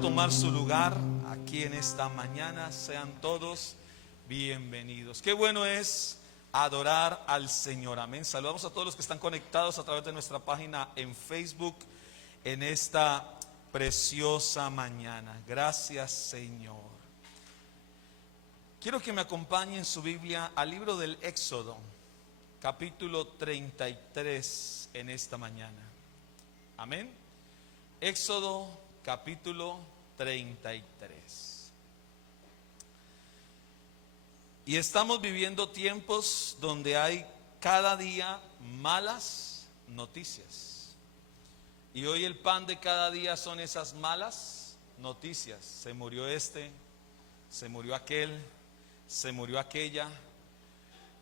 pueda tomar su lugar aquí en esta mañana, sean todos bienvenidos. Qué bueno es adorar al Señor, amén. Saludamos a todos los que están conectados a través de nuestra página en Facebook en esta preciosa mañana. Gracias, Señor. Quiero que me acompañe en su Biblia al libro del Éxodo, capítulo 33 en esta mañana. Amén. Éxodo capítulo 33. Y estamos viviendo tiempos donde hay cada día malas noticias. Y hoy el pan de cada día son esas malas noticias. Se murió este, se murió aquel, se murió aquella,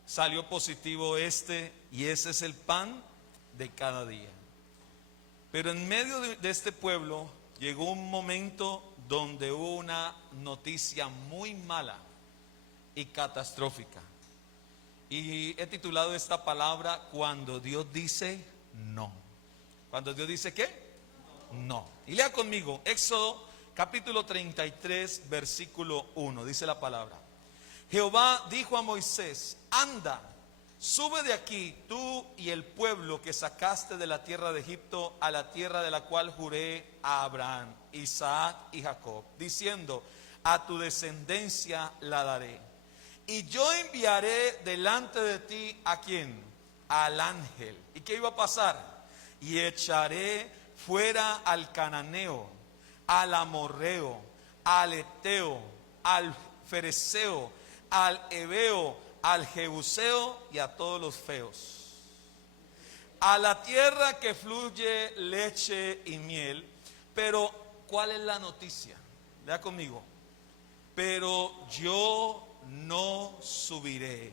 salió positivo este, y ese es el pan de cada día. Pero en medio de este pueblo llegó un momento donde hubo una noticia muy mala y catastrófica. Y he titulado esta palabra cuando Dios dice no. Cuando Dios dice ¿qué? No. Y lea conmigo Éxodo capítulo 33 versículo 1. Dice la palabra: Jehová dijo a Moisés: anda, sube de aquí tú y el pueblo que sacaste de la tierra de Egipto a la tierra de la cual juré a Abraham, Isaac y Jacob, diciendo: a tu descendencia la daré. Y yo enviaré delante de ti ¿a quién? Al ángel. ¿Y qué iba a pasar? Y echaré fuera al cananeo, al amorreo, al eteo, al fereceo, al heveo, al jebuseo y a todos los feos. A la tierra que fluye leche y miel. Pero ¿cuál es la noticia? Vea conmigo. Pero yo no subiré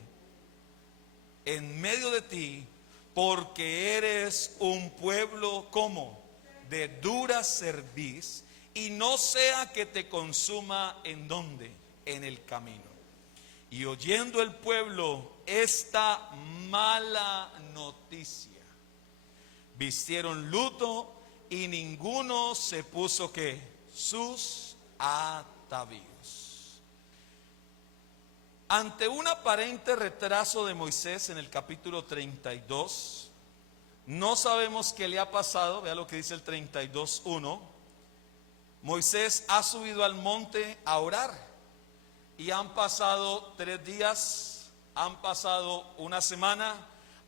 en medio de ti, porque eres un pueblo como de dura cerviz, y no sea que te consuma en donde, en el camino. Y oyendo el pueblo esta mala noticia, vistieron luto y ninguno se puso ¿qué? Sus atavíos. Ante un aparente retraso de Moisés en el capítulo 32, no sabemos qué le ha pasado. Vea lo que dice el 32:1. Moisés ha subido al monte a orar. Y han pasado 3 días, han pasado una semana,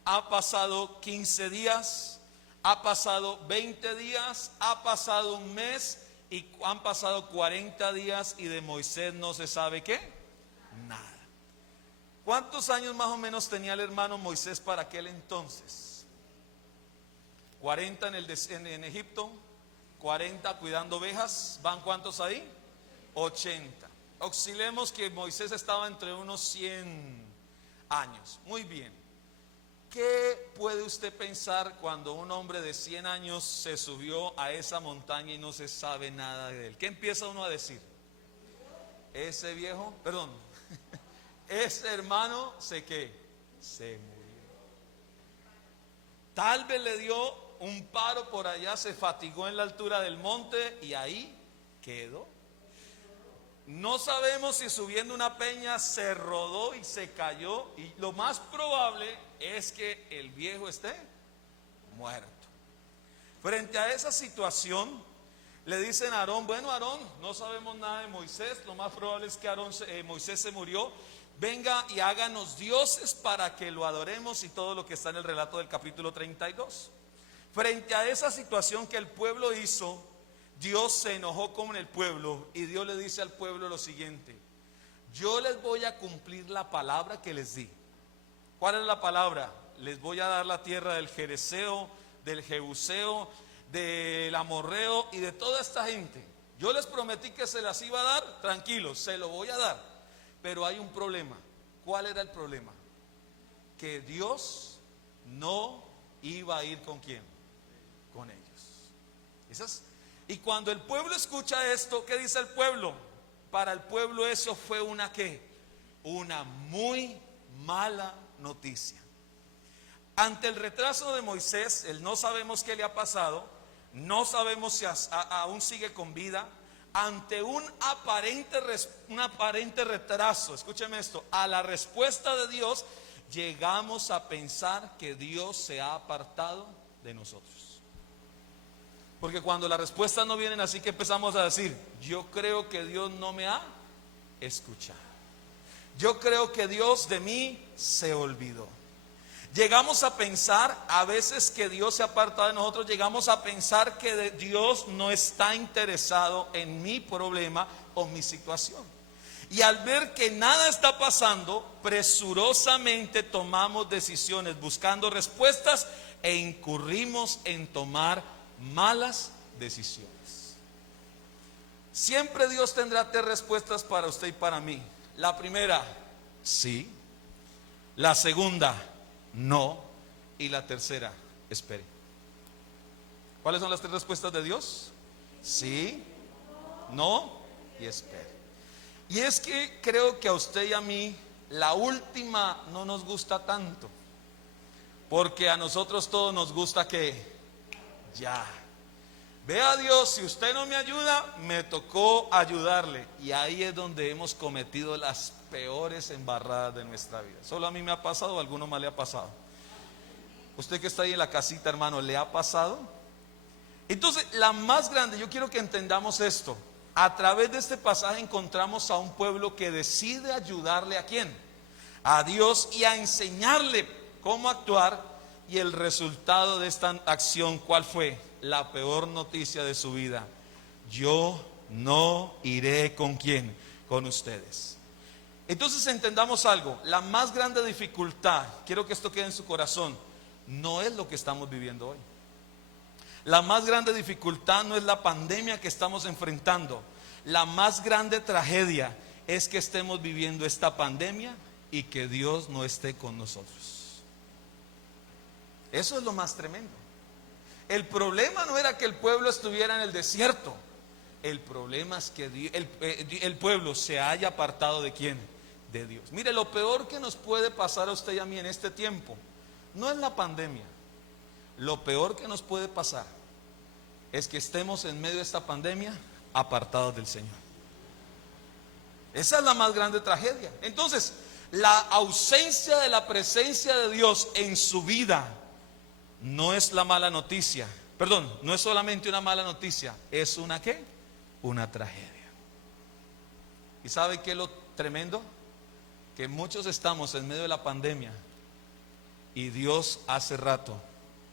ha pasado 15 días, ha pasado 20 días, ha pasado un mes y han pasado 40 días y de Moisés no se sabe ¿qué? Nada. ¿Cuántos años más o menos tenía el hermano Moisés para aquel entonces? 40 en Egipto, 40 cuidando ovejas. ¿Van cuántos ahí? 80. Oscilemos que Moisés estaba entre unos 100 años. Muy bien. ¿Qué puede usted pensar cuando un hombre de 100 años se subió a esa montaña y no se sabe nada de él? ¿Qué empieza uno a decir? Ese viejo, perdón, ese hermano se murió. Tal vez le dio un paro por allá, se fatigó en la altura del monte y ahí quedó. No sabemos si subiendo una peña se rodó y se cayó, y lo más probable es que el viejo esté muerto. Frente a esa situación, le dicen a Aarón: bueno, Aarón, no sabemos nada de Moisés, lo más probable es que Moisés se murió. Venga y háganos dioses para que lo adoremos, y todo lo que está en el relato del capítulo 32. Frente a esa situación que el pueblo hizo, Dios se enojó con el pueblo y Dios le dice al pueblo lo siguiente: yo les voy a cumplir la palabra que les di. ¿Cuál es la palabra? Les voy a dar la tierra del Jereseo, del Jebuseo, del Amorreo y de toda esta gente. Yo les prometí que se las iba a dar, tranquilos, se lo voy a dar. Pero hay un problema. ¿Cuál era el problema? Que Dios no iba a ir ¿con quién? Con ellos. Y cuando el pueblo escucha esto, ¿qué dice el pueblo? Para el pueblo eso fue una ¿qué? Una muy mala noticia. Ante el retraso de Moisés, no sabemos qué le ha pasado, no sabemos si aún sigue con vida, ante un aparente retraso, escúcheme esto, a la respuesta de Dios, llegamos a pensar que Dios se ha apartado de nosotros. Porque cuando las respuestas no vienen así, que empezamos a decir, yo creo que Dios no me ha escuchado. Yo creo que Dios de mí se olvidó. Llegamos a pensar a veces que Dios se aparta de nosotros. Llegamos a pensar que Dios no está interesado en mi problema o mi situación. Y al ver que nada está pasando, presurosamente tomamos decisiones buscando respuestas e incurrimos en tomar malas decisiones. Siempre Dios tendrá tres respuestas para usted y para mí. La primera, sí. La segunda, no. Y la tercera, espere. ¿Cuáles son las tres respuestas de Dios? Sí, no y espere. Y es que creo que a usted y a mí la última no nos gusta tanto, porque a nosotros todos nos gusta que ya. Vea Dios, si usted no me ayuda, me tocó ayudarle. Y ahí es donde hemos cometido las peores embarradas de nuestra vida. Solo a mí me ha pasado, o a alguno más le ha pasado. Usted que está ahí en la casita, hermano, ¿le ha pasado? Entonces, la más grande, yo quiero que entendamos esto. A través de este pasaje encontramos a un pueblo que decide ayudarle ¿a quién? A Dios, y a enseñarle cómo actuar. Y el resultado de esta acción, ¿cuál fue? La peor noticia de su vida. Yo no iré ¿con quién? Con ustedes. Entonces entendamos algo. La más grande dificultad, quiero que esto quede en su corazón, no es lo que estamos viviendo hoy. La más grande dificultad no es la pandemia que estamos enfrentando. La más grande tragedia es que estemos viviendo esta pandemia y que Dios no esté con nosotros. Eso es lo más tremendo. El problema no era que el pueblo estuviera en el desierto. El problema es que el pueblo se haya apartado ¿de quién? De Dios. Mire, lo peor que nos puede pasar a usted y a mí en este tiempo no es la pandemia. Lo peor que nos puede pasar es que estemos en medio de esta pandemia apartados del Señor. Esa es la más grande tragedia. Entonces, la ausencia de la presencia de Dios en su vida no es la mala noticia. Perdón, no es solamente una mala noticia, es una ¿qué? Una tragedia. ¿Y sabe qué es lo tremendo? Que muchos estamos en medio de la pandemia y Dios hace rato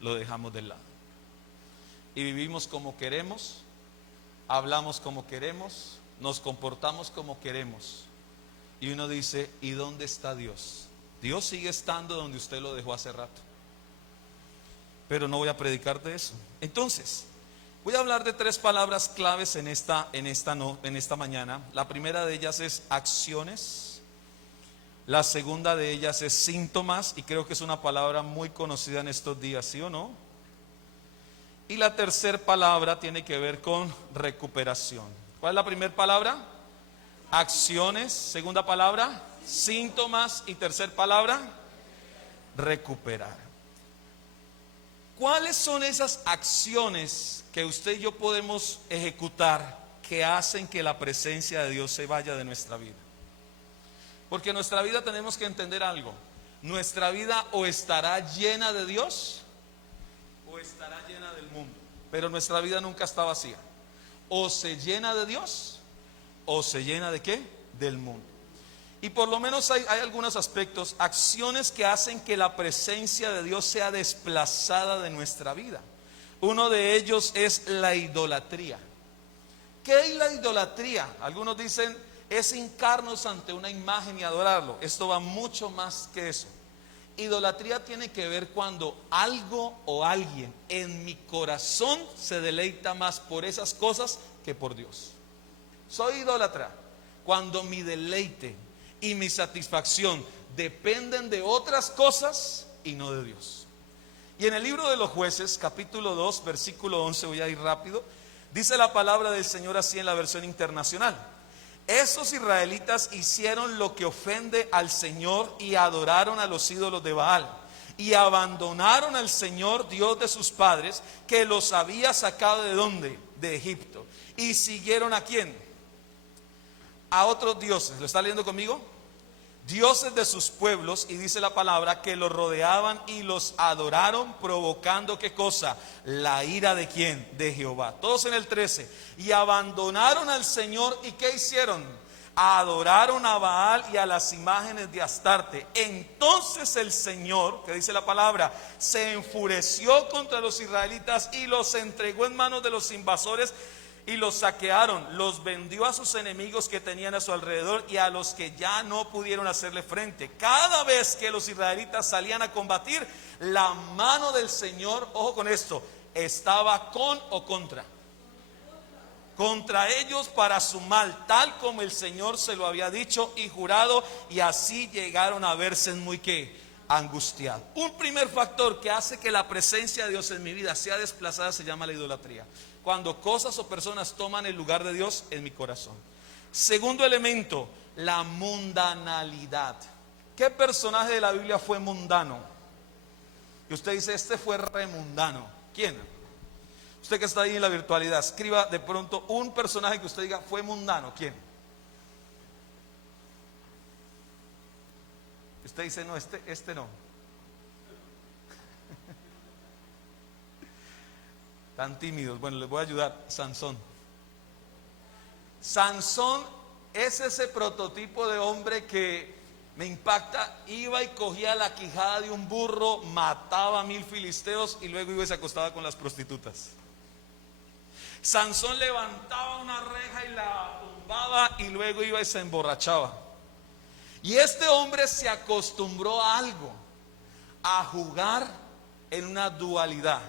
lo dejamos de lado. Y vivimos como queremos, hablamos como queremos, nos comportamos como queremos. Y uno dice, ¿y dónde está Dios? Dios sigue estando donde usted lo dejó hace rato. Pero no voy a predicar de eso. Entonces, voy a hablar de tres palabras claves en esta mañana. La primera de ellas es acciones. La segunda de ellas es síntomas, y creo que es una palabra muy conocida en estos días, ¿sí o no? Y la tercera palabra tiene que ver con recuperación. ¿Cuál es la primera palabra? Acciones. Segunda palabra, síntomas. Y tercera palabra, recuperar. ¿Cuáles son esas acciones que usted y yo podemos ejecutar que hacen que la presencia de Dios se vaya de nuestra vida? Porque en nuestra vida tenemos que entender algo. Nuestra vida o estará llena de Dios o estará llena del mundo. Pero nuestra vida nunca está vacía. O se llena de Dios o se llena ¿de qué? Del mundo. Y por lo menos hay algunos aspectos, acciones que hacen que la presencia de Dios sea desplazada de nuestra vida. Uno de ellos es la idolatría. ¿Qué es la idolatría? Algunos dicen, es hincarnos ante una imagen y adorarlo. Esto va mucho más que eso. Idolatría tiene que ver cuando algo o alguien en mi corazón se deleita más por esas cosas que por Dios. Soy idólatra cuando mi deleite y mi satisfacción dependen de otras cosas y no de Dios. Y en el libro de los Jueces, capítulo 2, versículo 11, voy a ir rápido, dice la palabra del Señor así en la versión internacional: esos israelitas hicieron lo que ofende al Señor y adoraron a los ídolos de Baal. y abandonaron al Señor Dios de sus padres, que los había sacado ¿de dónde? De Egipto. Y siguieron ¿a quién? A otros dioses. ¿Lo está leyendo conmigo? Dioses de sus pueblos, y dice la palabra que los rodeaban y los adoraron, provocando ¿qué cosa? La ira ¿de quién? De Jehová. Todos en el 13. Y abandonaron al Señor, ¿y qué hicieron? Adoraron a Baal y a las imágenes de Astarte. Entonces el Señor, que dice la palabra, se enfureció contra los israelitas y los entregó en manos de los invasores y los saquearon. Los vendió a sus enemigos que tenían a su alrededor y a los que ya no pudieron hacerle frente. Cada vez que los israelitas salían a combatir, la mano del Señor, ojo con esto, estaba con o contra ellos para su mal, tal como el Señor se lo había dicho y jurado, y así llegaron a verse muy ¿qué? Angustiados. Un primer factor que hace que la presencia de Dios en mi vida sea desplazada se llama la idolatría. Cuando cosas o personas toman el lugar de Dios en mi corazón. Segundo elemento, la mundanalidad. ¿Qué personaje de la Biblia fue mundano? Y usted dice, este fue re mundano. ¿Quién? Usted que está ahí en la virtualidad, escriba de pronto un personaje que usted diga fue mundano. ¿Quién? Usted dice, no, este no. Tan tímidos. Bueno, les voy a ayudar. Sansón. Sansón es ese prototipo de hombre que me impacta. Iba y cogía la quijada de un burro, mataba a 1000 filisteos y luego iba y se acostaba con las prostitutas. Sansón levantaba una reja y la tumbaba y luego iba y se emborrachaba. Y este hombre se acostumbró a algo, a jugar en una dualidad.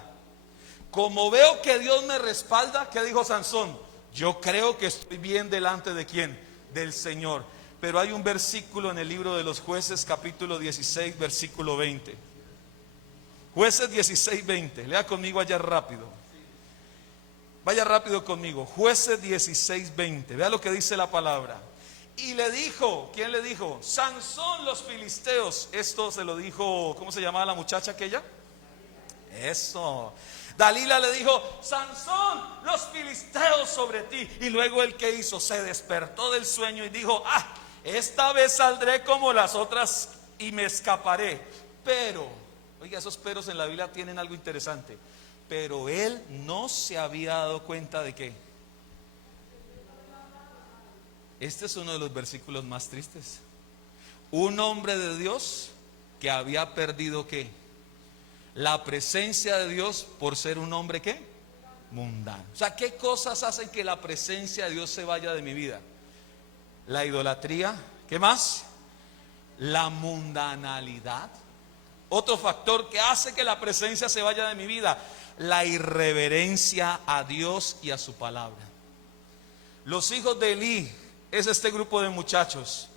Como veo que Dios me respalda, ¿qué dijo Sansón? Yo creo que estoy bien delante de ¿quién? Del Señor. Pero hay un versículo en el libro de los Jueces, capítulo 16, versículo 20. Jueces 16, 20. Lea conmigo allá rápido. Vaya rápido conmigo. Jueces 16, 20. Vea lo que dice la palabra. Y le dijo, ¿quién le dijo? Sansón, los filisteos. Esto se lo dijo, ¿cómo se llamaba la muchacha aquella? Eso. Dalila le dijo, Sansón, los filisteos sobre ti. Y luego él, ¿qué hizo? Se despertó del sueño y dijo, esta vez saldré como las otras y me escaparé. Pero, oiga, esos peros en la Biblia tienen algo interesante. Pero él no se había dado cuenta de qué. Este es uno de los versículos más tristes. Un hombre de Dios que había perdido ¿qué? La presencia de Dios por ser un hombre ¿qué? Mundano. O sea, ¿qué cosas hacen que la presencia de Dios se vaya de mi vida? La idolatría. ¿Qué más? La mundanalidad. Otro factor que hace que la presencia se vaya de mi vida, la irreverencia a Dios y a su palabra. Los hijos de Elí es este grupo de muchachos,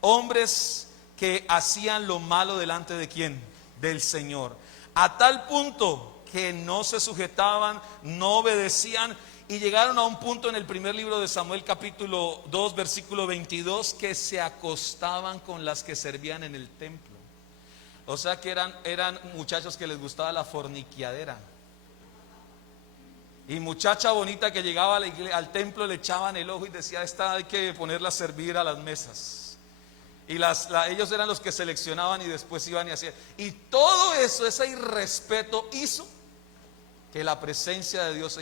hombres que hacían lo malo delante de ¿quién? Del Señor, a tal punto que no se sujetaban, no obedecían, y llegaron a un punto en el primer libro de Samuel, capítulo 2, versículo 22, que se acostaban con las que servían en el templo. O sea que eran muchachos que les gustaba la forniquiadera. Y muchacha bonita que llegaba al templo le echaban el ojo y decía, esta hay que ponerla a servir a las mesas. Y ellos eran los que seleccionaban y después iban y hacían. Y todo eso, ese irrespeto hizo que la presencia de Dios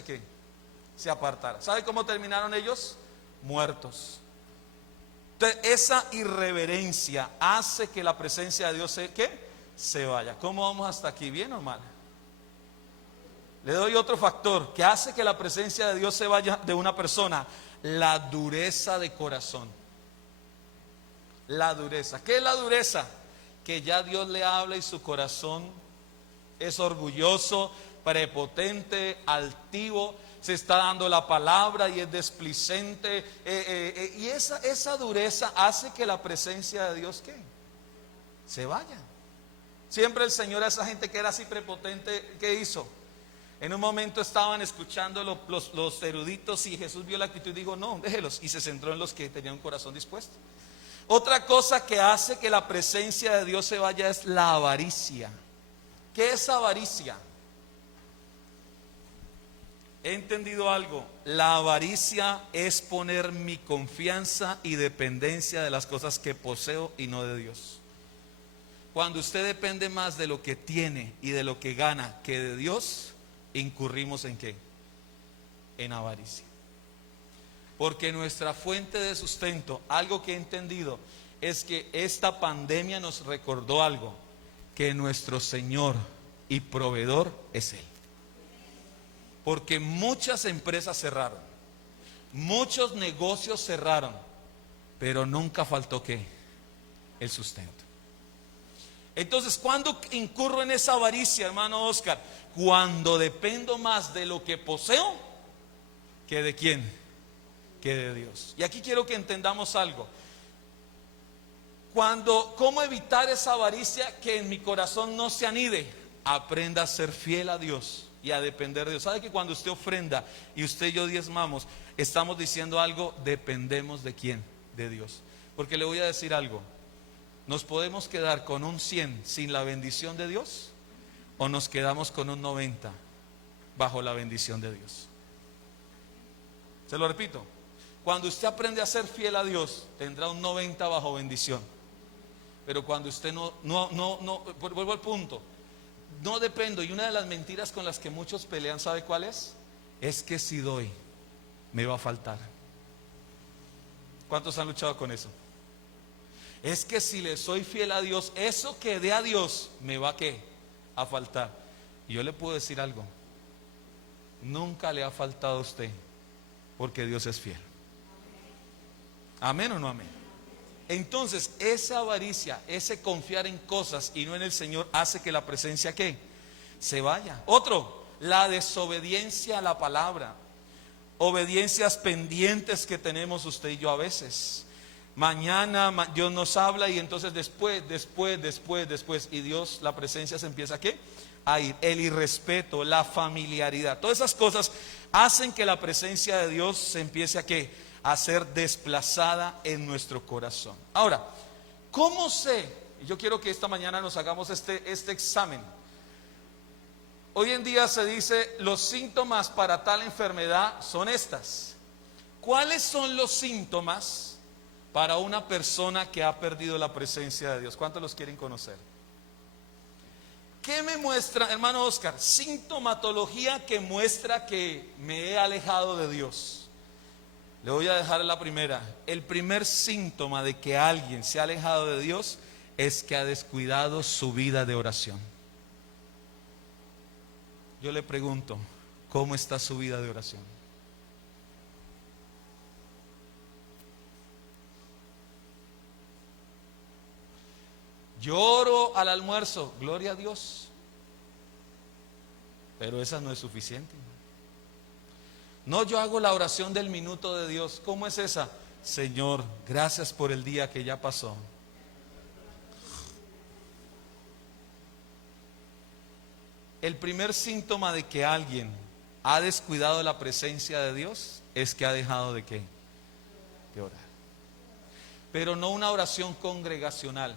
se apartara. ¿Sabe cómo terminaron ellos? Muertos. Entonces, esa irreverencia hace que la presencia de Dios se vaya. ¿Cómo vamos hasta aquí? ¿Bien o mal? Le doy otro factor que hace que la presencia de Dios se vaya de una persona: la dureza de corazón. La dureza. ¿Qué es la dureza? Que ya Dios le habla y su corazón es orgulloso, prepotente, altivo, se está dando la palabra y es desplicente, y esa dureza hace que la presencia de Dios se vaya. Siempre el Señor a esa gente que era así prepotente, ¿qué hizo? En un momento estaban escuchando los eruditos y Jesús vio la actitud y dijo, no, déjelos, y se centró en los que tenían un corazón dispuesto. Otra cosa que hace que la presencia de Dios se vaya es la avaricia. ¿Qué es avaricia? He entendido algo. La avaricia es poner mi confianza y dependencia de las cosas que poseo y no de Dios. Cuando usted depende más de lo que tiene y de lo que gana que de Dios, incurrimos ¿en qué? En avaricia. Porque nuestra fuente de sustento, algo que he entendido, es que esta pandemia nos recordó algo, que nuestro Señor y proveedor es Él. Porque muchas empresas cerraron, muchos negocios cerraron, pero nunca faltó ¿qué? El sustento. Entonces, ¿cuándo incurro en esa avaricia, hermano Oscar? Cuando dependo más de lo que poseo que de quién, que de Dios. Y aquí quiero que entendamos algo. ¿Cómo evitar esa avaricia que en mi corazón no se anide? Aprenda a ser fiel a Dios y a depender de Dios. ¿Sabe que cuando usted ofrenda y usted y yo diezmamos, estamos diciendo algo? Dependemos de quién, de Dios. Porque le voy a decir algo. ¿Nos podemos quedar con un 100 sin la bendición de Dios? ¿O nos quedamos con un 90 bajo la bendición de Dios? Se lo repito. Cuando usted aprende a ser fiel a Dios, tendrá un 90 bajo bendición. Pero cuando usted vuelvo al punto, no dependo. Y una de las mentiras con las que muchos pelean, ¿sabe cuál es? Es que si doy, me va a faltar. ¿Cuántos han luchado con eso? Es que si le soy fiel a Dios, eso que dé a Dios me va ¿qué? A faltar. Y yo le puedo decir algo. Nunca le ha faltado a usted, porque Dios es fiel. ¿Amén o no amén? Entonces, esa avaricia, ese confiar en cosas y no en el Señor, hace que la presencia ¿qué? Se vaya. Otro, la desobediencia a la palabra. Obediencias pendientes que tenemos usted y yo a veces. Mañana Dios nos habla y entonces después, y Dios, la presencia se empieza ¿qué? A ir. El irrespeto, la familiaridad, todas esas cosas hacen que la presencia de Dios se empiece a ¿qué? A ser desplazada en nuestro corazón. Ahora, ¿cómo sé? Yo quiero que esta mañana nos hagamos este examen. Hoy en día se dice, los síntomas para tal enfermedad son estas. ¿Cuáles son los síntomas para una persona que ha perdido la presencia de Dios? ¿Cuántos los quieren conocer? ¿Qué me muestra, hermano Oscar? Sintomatología que muestra que me he alejado de Dios. Le voy a dejar la primera. El primer síntoma de que alguien se ha alejado de Dios es que ha descuidado su vida de oración. Yo le pregunto, ¿cómo está su vida de oración? Yo oro al almuerzo, gloria a Dios, pero esa no es suficiente. No, yo hago la oración del minuto de Dios. ¿Cómo es esa? Señor, gracias por el día que ya pasó. El primer síntoma de que alguien ha descuidado la presencia de Dios es que ha dejado de ¿qué? De orar. Pero no una oración congregacional,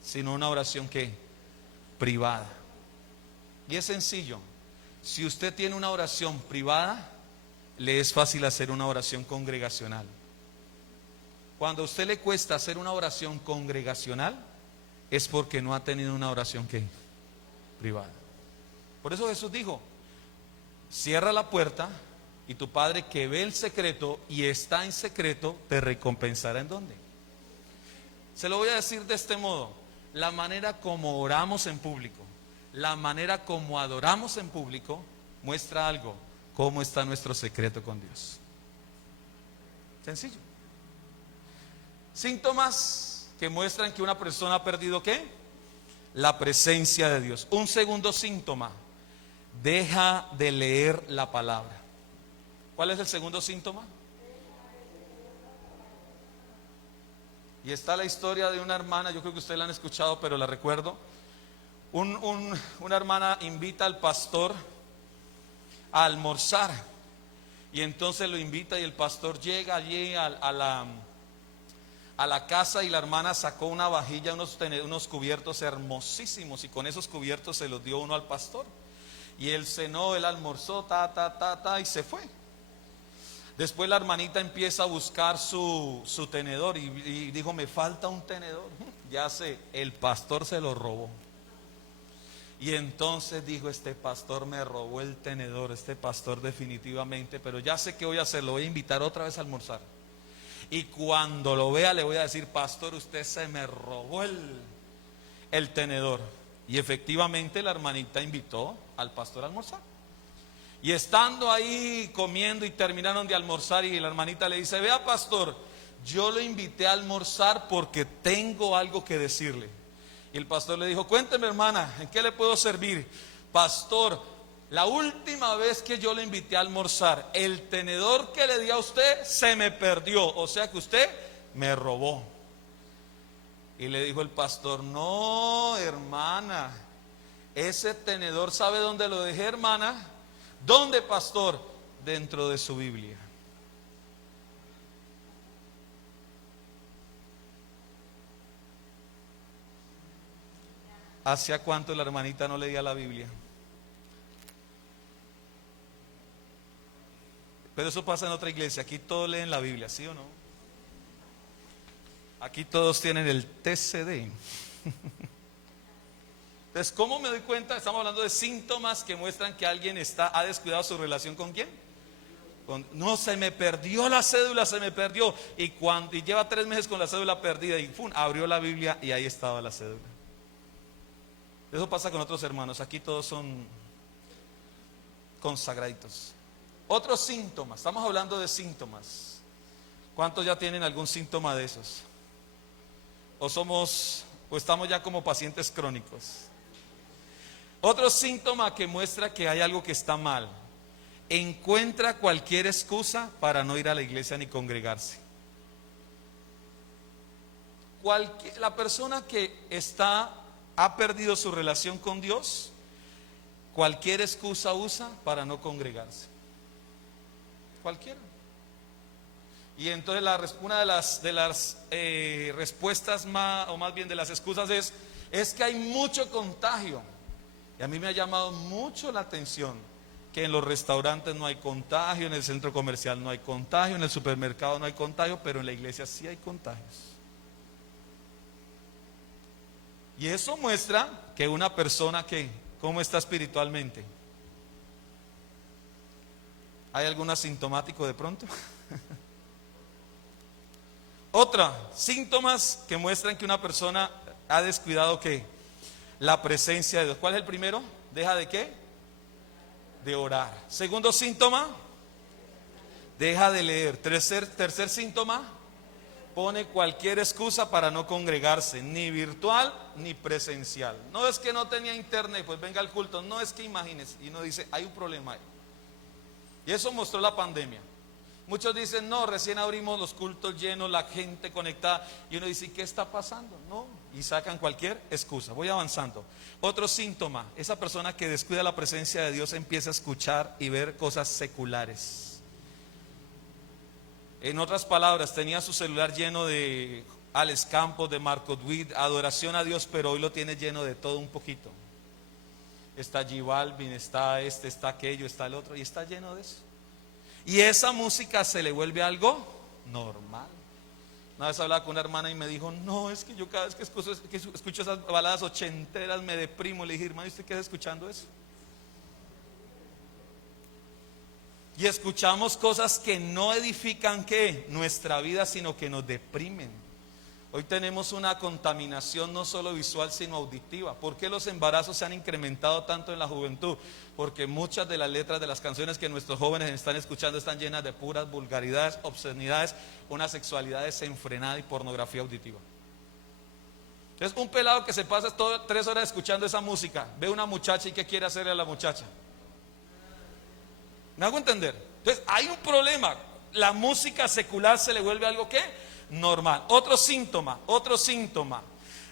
sino una oración ¿qué? Privada. Y es sencillo. Si usted tiene una oración privada, le es fácil hacer una oración congregacional. Cuando a usted le cuesta hacer una oración congregacional, es porque no ha tenido una oración ¿qué? Privada. Por eso Jesús dijo, cierra la puerta y tu Padre que ve el secreto y está en secreto, te recompensará. ¿En dónde? Se lo voy a decir de este modo. La manera como oramos en público, la manera como adoramos en público, muestra algo. ¿Cómo está nuestro secreto con Dios? Sencillo. Síntomas que muestran que una persona ha perdido ¿qué? La presencia de Dios. Un segundo síntoma, deja de leer la palabra. ¿Cuál es el segundo síntoma? Y está la historia de una hermana, yo creo que ustedes la han escuchado, pero la recuerdo. Una hermana invita al pastor a almorzar, y entonces lo invita y el pastor llega allí a a la casa y la hermana sacó una vajilla, unos cubiertos hermosísimos, y con esos cubiertos se los dio uno al pastor. Y él cenó, él almorzó, y se fue. Después la hermanita empieza a buscar su tenedor y dijo, me falta un tenedor. Ya sé, el pastor se lo robó. Y entonces dijo, este pastor me robó el tenedor, este pastor definitivamente, pero ya sé qué voy a hacer, lo voy a invitar otra vez a almorzar. Y cuando lo vea le voy a decir, pastor, usted se me robó el tenedor. Y efectivamente la hermanita invitó al pastor a almorzar. Y estando ahí comiendo y terminaron de almorzar, y la hermanita le dice, vea pastor, yo lo invité a almorzar porque tengo algo que decirle. Y el pastor le dijo, cuénteme hermana, ¿en qué le puedo servir? Pastor, la última vez que yo le invité a almorzar, el tenedor que le di a usted se me perdió, o sea que usted me robó. Y le dijo el pastor, no hermana, ese tenedor, ¿sabe dónde lo dejé hermana? ¿Dónde pastor? Dentro de su Biblia. ¿Hacia cuánto la hermanita no leía la Biblia? Pero eso pasa en otra iglesia. Aquí todos leen la Biblia, ¿sí o no? Aquí todos tienen el TCD. Entonces, ¿cómo me doy cuenta? Estamos hablando de síntomas que muestran que alguien ha descuidado su relación con ¿quién? No, se me perdió la cédula, se me perdió. Y lleva 3 meses con la cédula perdida y abrió la Biblia y ahí estaba la cédula. Eso pasa con otros hermanos. Aquí todos son consagraditos. Otros síntomas. Estamos hablando de síntomas. ¿Cuántos ya tienen algún síntoma de esos? O estamos ya como pacientes crónicos. Otro síntoma que muestra que hay algo que está mal. Encuentra cualquier excusa para no ir a la iglesia ni congregarse. La persona que ha perdido su relación con Dios, cualquier excusa usa para no congregarse. Cualquiera. Y entonces una de las respuestas o más bien de las excusas es que hay mucho contagio. Y a mí me ha llamado mucho la atención que en los restaurantes no hay contagio, en el centro comercial no hay contagio, en el supermercado no hay contagio, pero en la iglesia sí hay contagios. Y eso muestra que una persona ¿cómo está espiritualmente? ¿Hay algún asintomático de pronto? Síntomas que muestran que una persona ha descuidado ¿qué? La presencia de Dios. ¿Cuál es el primero? ¿Deja de qué? De orar. Segundo síntoma, deja de leer. Tercer síntoma, pone cualquier excusa para no congregarse, ni virtual ni presencial. No es que no tenía internet, pues venga al culto. No es que imagínese. Y uno dice, hay un problema ahí. Y eso mostró la pandemia. Muchos dicen, no, recién abrimos los cultos llenos, la gente conectada. Y uno dice, ¿qué está pasando? No, y sacan cualquier excusa. Voy avanzando. Otro síntoma, esa persona que descuida la presencia de Dios empieza a escuchar y ver cosas seculares. En otras palabras, tenía su celular lleno de Alex Campos, de Marco Witt, adoración a Dios, pero hoy lo tiene lleno de todo un poquito. Está J Balvin, está está aquello, está el otro, y está lleno de eso. Y esa música se le vuelve algo normal. Una vez hablaba con una hermana y me dijo, no, es que yo cada vez que escucho esas baladas ochenteras me deprimo. Le dije, hermano, ¿y usted qué está escuchando eso? Y escuchamos cosas que no edifican ¿qué? Nuestra vida, sino que nos deprimen. Hoy tenemos una contaminación no solo visual sino auditiva. ¿Por qué los embarazos se han incrementado tanto en la juventud? Porque muchas de las letras de las canciones que nuestros jóvenes están escuchando están llenas de puras vulgaridades, obscenidades, una sexualidad desenfrenada y pornografía auditiva. Entonces un pelado que se pasa 3 horas escuchando esa música, ve una muchacha y ¿qué quiere hacerle a la muchacha? ¿Me hago entender? Entonces hay un problema. La música secular se le vuelve algo ¿qué? Normal. Otro síntoma.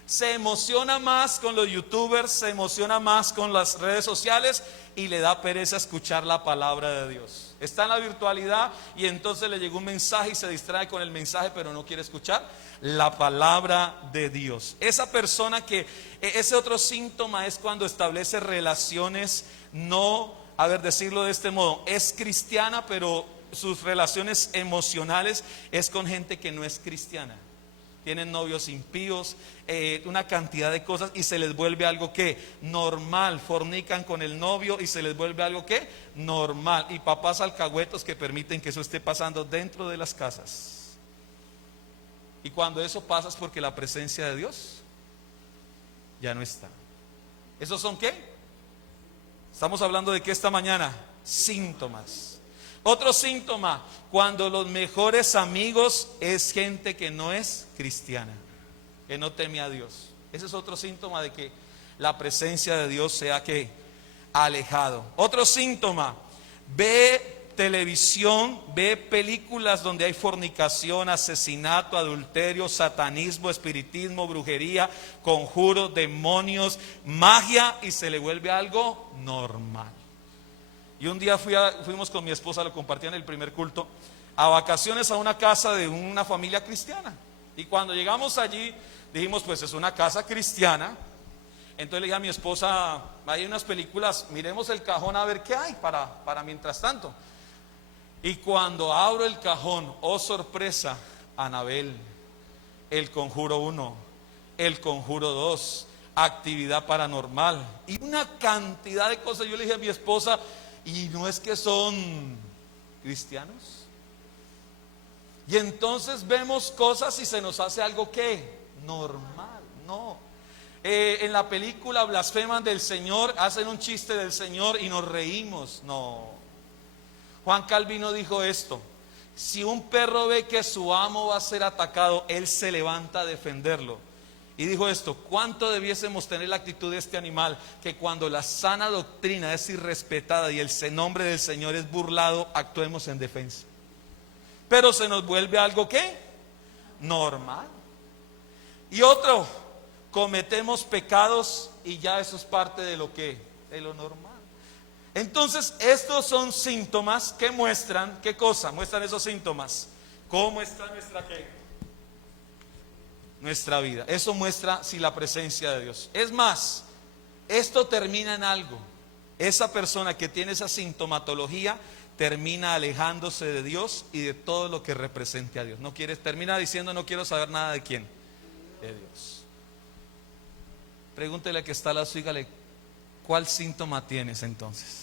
Se emociona más con los youtubers, se emociona más con las redes sociales y le da pereza escuchar la palabra de Dios. Está en la virtualidad y entonces le llegó un mensaje y se distrae con el mensaje, pero no quiere escuchar la palabra de Dios. Esa persona que, ese otro síntoma es cuando establece relaciones no, a ver, decirlo de este modo, es cristiana, pero sus relaciones emocionales es con gente que no es cristiana. Tienen novios impíos, una cantidad de cosas y se les vuelve algo que normal. Fornican con el novio y se les vuelve algo que normal. Y papás alcahuetos que permiten que eso esté pasando dentro de las casas. Y cuando eso pasa es porque la presencia de Dios ya no está. ¿Esos son qué? Estamos hablando de qué esta mañana. Síntomas. Otro síntoma, cuando los mejores amigos es gente que no es cristiana, que no teme a Dios. Ese es otro síntoma de que la presencia de Dios se ha que alejado. Otro síntoma, ve televisión, ve películas donde hay fornicación, asesinato, adulterio, satanismo, espiritismo, brujería, conjuros, demonios, magia y se le vuelve algo normal. Y un día fuimos con mi esposa, lo compartí en el primer culto, a vacaciones a una casa de una familia cristiana. Y cuando llegamos allí, dijimos, pues es una casa cristiana. Entonces le dije a mi esposa, hay unas películas, miremos el cajón a ver qué hay para mientras tanto. Y cuando abro el cajón, oh sorpresa, Anabel, El Conjuro 1, El Conjuro 2, Actividad Paranormal y una cantidad de cosas. Yo le dije a mi esposa, y no es que son cristianos. Y entonces vemos cosas y se nos hace algo que normal, no. En la película blasfeman del Señor, hacen un chiste del Señor y nos reímos, no. Juan Calvino dijo esto: si un perro ve que su amo va a ser atacado, él se levanta a defenderlo. Y dijo esto: ¿cuánto debiésemos tener la actitud de este animal? Que cuando la sana doctrina es irrespetada y el nombre del Señor es burlado, actuemos en defensa. Pero se nos vuelve algo ¿qué? Normal. Y otro, cometemos pecados y ya eso es parte de lo que, de lo normal. Entonces estos son síntomas que muestran, ¿qué cosa? Muestran esos síntomas. ¿Cómo está nuestra qué? Nuestra vida. Eso muestra si la presencia de Dios. Es más, esto termina en algo. Esa persona que tiene esa sintomatología termina alejándose de Dios y de todo lo que represente a Dios. No quiere, termina diciendo: no quiero saber nada de quién, de Dios. Pregúntele a que está a la su, dígale: ¿cuál síntoma tienes entonces?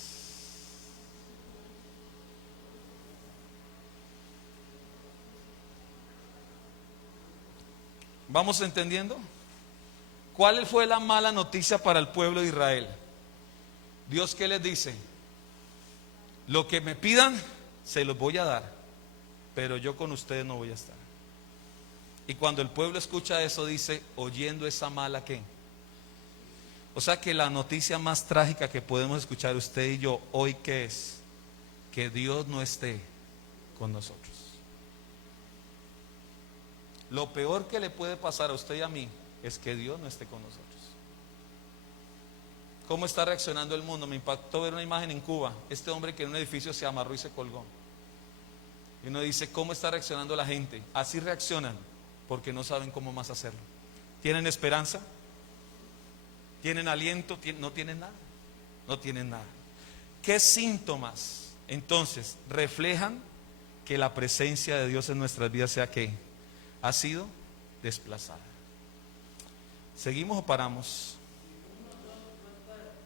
¿Vamos entendiendo? ¿Cuál fue la mala noticia para el pueblo de Israel? Dios, ¿qué les dice? Lo que me pidan, se los voy a dar, pero yo con ustedes no voy a estar. Y cuando el pueblo escucha eso, dice: oyendo esa mala ¿qué? O sea que la noticia más trágica que podemos escuchar usted y yo hoy, ¿qué es? Que Dios no esté con nosotros. Lo peor que le puede pasar a usted y a mí es que Dios no esté con nosotros. ¿Cómo está reaccionando el mundo? Me impactó ver una imagen en Cuba, este hombre que en un edificio se amarró y se colgó. Y uno dice: ¿cómo está reaccionando la gente? Así reaccionan porque no saben cómo más hacerlo. ¿Tienen esperanza? ¿Tienen aliento? No tienen nada. No tienen nada. ¿Qué síntomas entonces reflejan que la presencia de Dios en nuestras vidas sea que ha sido desplazada? ¿Seguimos o paramos?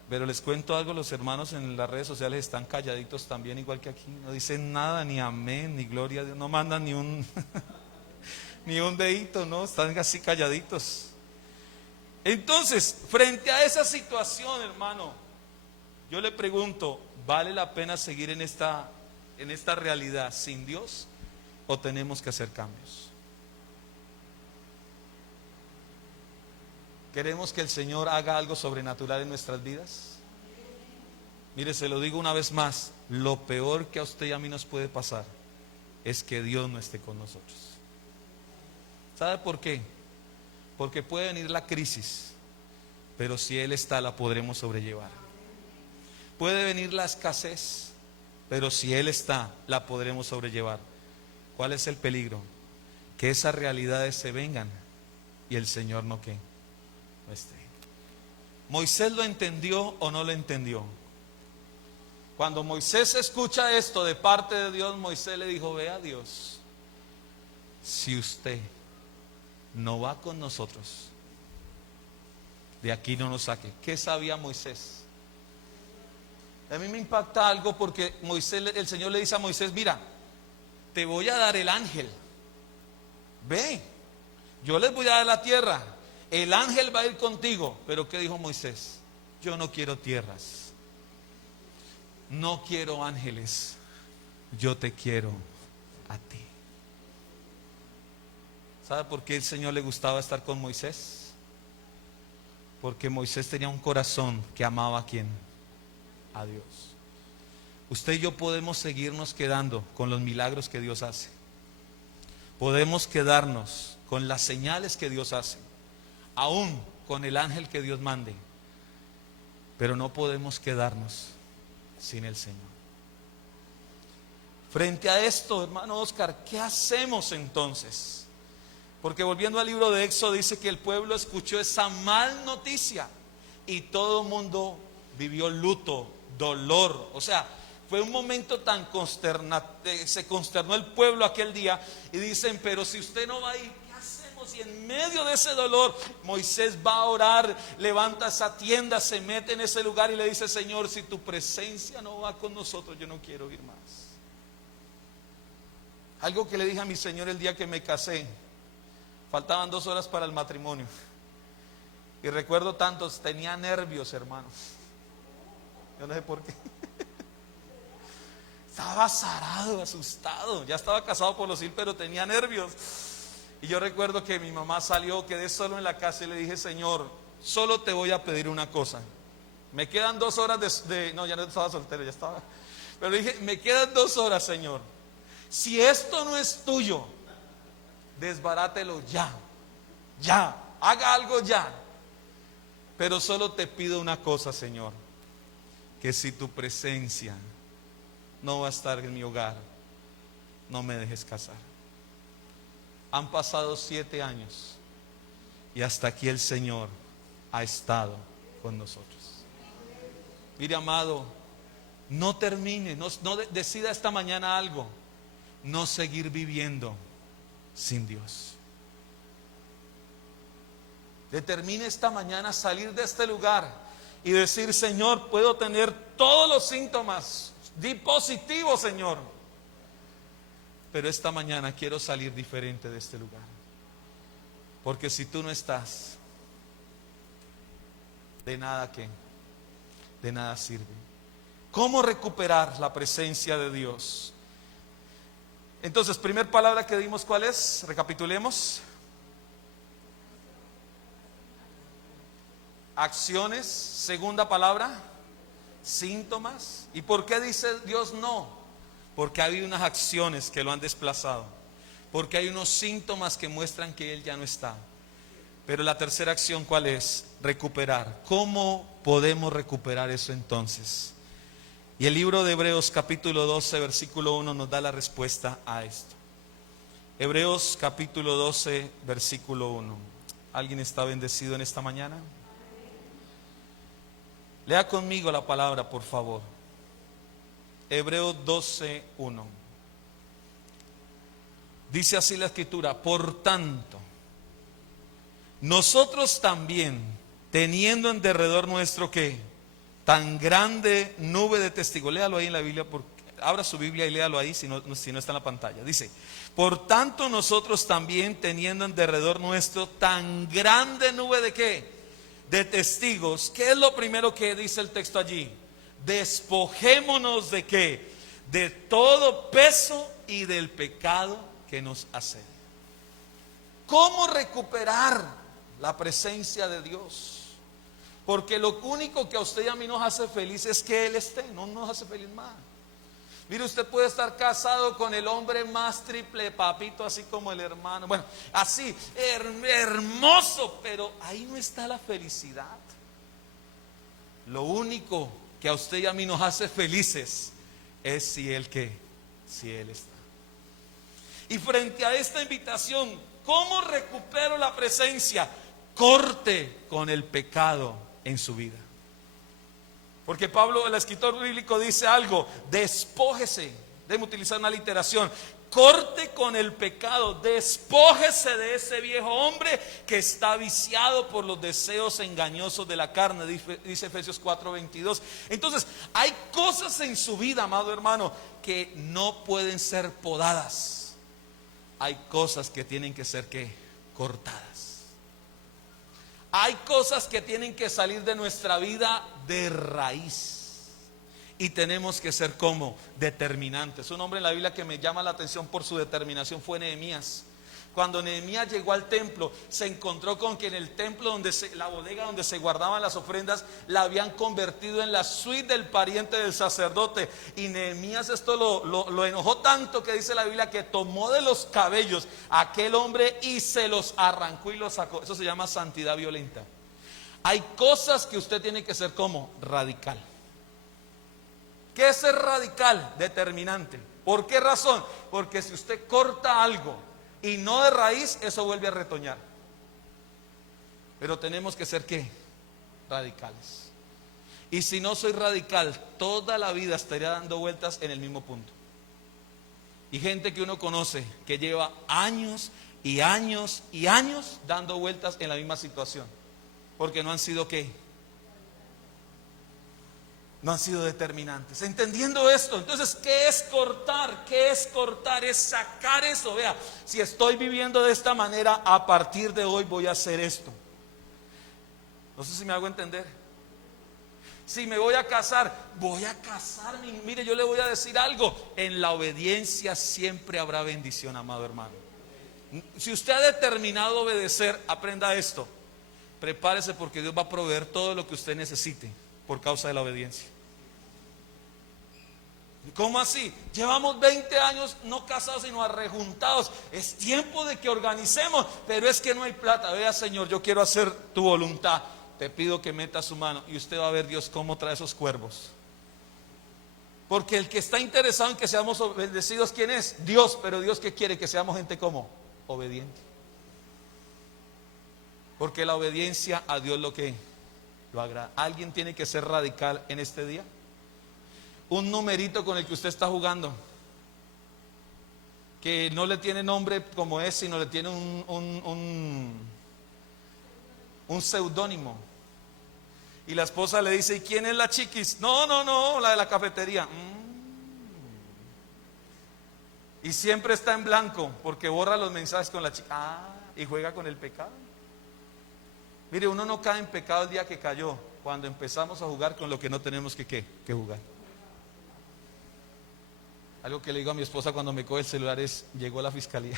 Pero les cuento algo: los hermanos en las redes sociales están calladitos también, igual que aquí. No dicen nada, ni amén, ni gloria a Dios. No mandan ni un ni un dedito, no, están así calladitos. Entonces, frente a esa situación, hermano, yo le pregunto: ¿vale la pena seguir en esta realidad sin Dios o tenemos que hacer cambios? ¿Queremos que el Señor haga algo sobrenatural en nuestras vidas? Mire, se lo digo una vez más: lo peor que a usted y a mí nos puede pasar es que Dios no esté con nosotros. ¿Sabe por qué? Porque puede venir la crisis, pero si Él está, la podremos sobrellevar. Puede venir la escasez, pero si Él está, la podremos sobrellevar. ¿Cuál es el peligro? Que esas realidades se vengan y el Señor no esté. ¿Moisés lo entendió o no lo entendió? Cuando Moisés escucha esto de parte de Dios, Moisés le dijo: vea Dios, si usted no va con nosotros, de aquí no nos saque. ¿Qué sabía Moisés? A mí me impacta algo porque el Señor le dice a Moisés: mira, te voy a dar el ángel, ve, yo les voy a dar la tierra, el ángel va a ir contigo. Pero ¿qué dijo Moisés? Yo no quiero tierras, no quiero ángeles, yo te quiero a ti. ¿Sabe por qué el Señor le gustaba estar con Moisés? Porque Moisés tenía un corazón que amaba ¿a quién? A Dios. Usted y yo podemos seguirnos quedando con los milagros que Dios hace. Podemos quedarnos con las señales que Dios hace, aún con el ángel que Dios mande. Pero no podemos quedarnos sin el Señor. Frente a esto, hermano Oscar, ¿qué hacemos entonces? Porque volviendo al libro de Éxodo, dice que el pueblo escuchó esa mal noticia y todo el mundo vivió luto, dolor. O sea, fue un momento tan consternante, se consternó el pueblo aquel día y dicen: pero si usted no va a ir, ¿qué hacemos? Y en medio de ese dolor, Moisés va a orar, levanta esa tienda, se mete en ese lugar y le dice: Señor, si tu presencia no va con nosotros, yo no quiero ir más. Algo que le dije a mi Señor el día que me casé. Faltaban 2 horas para el matrimonio. Y recuerdo tantos, tenía nervios, hermanos. Yo no sé por qué. Estaba azarado, asustado. Ya estaba casado por los hijos, pero tenía nervios. Y yo recuerdo que mi mamá salió, quedé solo en la casa y le dije: Señor, solo te voy a pedir una cosa. Me quedan 2 horas no, ya no estaba soltero, ya estaba. Pero le dije: me quedan 2 horas, Señor. Si esto no es tuyo, desbarátelo ya, haga algo ya. Pero solo te pido una cosa, Señor: que si tu presencia no va a estar en mi hogar, no me dejes casar. Han pasado 7 años y hasta aquí el Señor ha estado con nosotros. Mire, amado, no termine, no decida esta mañana algo: no seguir viviendo sin Dios. Determine esta mañana salir de este lugar y decir: Señor, puedo tener todos los síntomas, di positivo, Señor, pero esta mañana quiero salir diferente de este lugar. Porque si tú no estás, de nada sirve. ¿Cómo recuperar la presencia de Dios? Entonces, primer palabra que dimos, ¿cuál es? Recapitulemos. Acciones. Segunda palabra, síntomas. ¿Y por qué dice Dios no? Porque ha habido unas acciones que lo han desplazado. Porque hay unos síntomas que muestran que Él ya no está. Pero la tercera acción, ¿cuál es? Recuperar. ¿Cómo podemos recuperar eso entonces? Y el libro de Hebreos capítulo 12 versículo 1 nos da la respuesta a esto. Hebreos capítulo 12 versículo 1. ¿Alguien está bendecido en esta mañana? Lea conmigo la palabra, por favor. Hebreos 12, 1. Dice así la escritura: por tanto, nosotros también, teniendo en derredor nuestro ¿qué? Tan grande nube de testigos. Léalo ahí en la Biblia, abra su Biblia y léalo ahí si no está en la pantalla. Dice: por tanto nosotros también, teniendo en derredor nuestro tan grande nube de ¿qué? De testigos. ¿Qué es lo primero que dice el texto allí? Despojémonos de ¿qué? De todo peso y del pecado que nos asedia. ¿Cómo recuperar la presencia de Dios? Porque lo único que a usted y a mí nos hace feliz es que Él esté, no nos hace feliz más. Mire, usted puede estar casado con el hombre más triple papito, así como el hermano. Bueno, así, hermoso, pero ahí no está la felicidad. Lo único que a usted y a mí nos hace felices es si Él está. Y frente a esta invitación, ¿cómo recupero la presencia? Corte con el pecado en su vida. Porque Pablo, el escritor bíblico, dice algo: despójese. Debemos utilizar una literación: corte con el pecado, despójese de ese viejo hombre que está viciado por los deseos engañosos de la carne, dice Efesios 4:22. Entonces, hay cosas en su vida, amado hermano, que no pueden ser podadas. Hay cosas que tienen que ser cortadas. Hay cosas que tienen que salir de nuestra vida de raíz. Y tenemos que ser como determinantes. Un hombre en la Biblia que me llama la atención por su determinación fue Nehemías. Cuando Nehemías llegó al templo, se encontró con que en el templo, la bodega donde se guardaban las ofrendas, la habían convertido en la suite del pariente del sacerdote. Y Nehemías esto lo enojó tanto, que dice la Biblia que tomó de los cabellos a aquel hombre y se los arrancó y los sacó. Eso se llama santidad violenta. Hay cosas que usted tiene que ser como radical. ¿Qué es ser radical? Determinante. ¿Por qué razón? Porque si usted corta algo y no de raíz, eso vuelve a retoñar. Pero tenemos que ser radicales. Y si no soy radical, toda la vida estaría dando vueltas en el mismo punto. Y gente que uno conoce que lleva años y años y años dando vueltas en la misma situación, porque no han sido no han sido determinantes. Entendiendo esto, entonces, ¿qué es cortar? ¿Qué es cortar? Es sacar eso. Vea, si estoy viviendo de esta manera, a partir de hoy voy a hacer esto. No sé si me hago entender. Si me voy a casar, voy a casarme. Mire, yo le voy a decir algo: en la obediencia siempre habrá bendición, amado hermano. Si usted ha determinado obedecer, aprenda esto: prepárese, porque Dios va a proveer todo lo que usted necesite por causa de la obediencia. ¿Cómo así? Llevamos 20 años no casados sino arrejuntados. Es tiempo de que organicemos, pero es que no hay plata. Vea, Señor, yo quiero hacer tu voluntad. Te pido que meta su mano y usted va a ver Dios cómo trae esos cuervos. Porque el que está interesado en que seamos bendecidos, ¿quién es? Dios. Pero Dios, ¿qué quiere? Que seamos gente como obediente. Porque la obediencia a Dios lo agrada. ¿Alguien tiene que ser radical en este día? Un numerito con el que usted está jugando, que no le tiene nombre como es, sino le tiene un seudónimo. Y la esposa le dice: ¿y quién es la chiquis? No, la de la cafetería. Y siempre está en blanco, porque borra los mensajes con la chica. Y juega con el pecado. Mire, uno no cae en pecado el día que cayó, cuando empezamos a jugar con lo que no tenemos que jugar. Algo que le digo a mi esposa cuando me coge el celular es: llegó la fiscalía.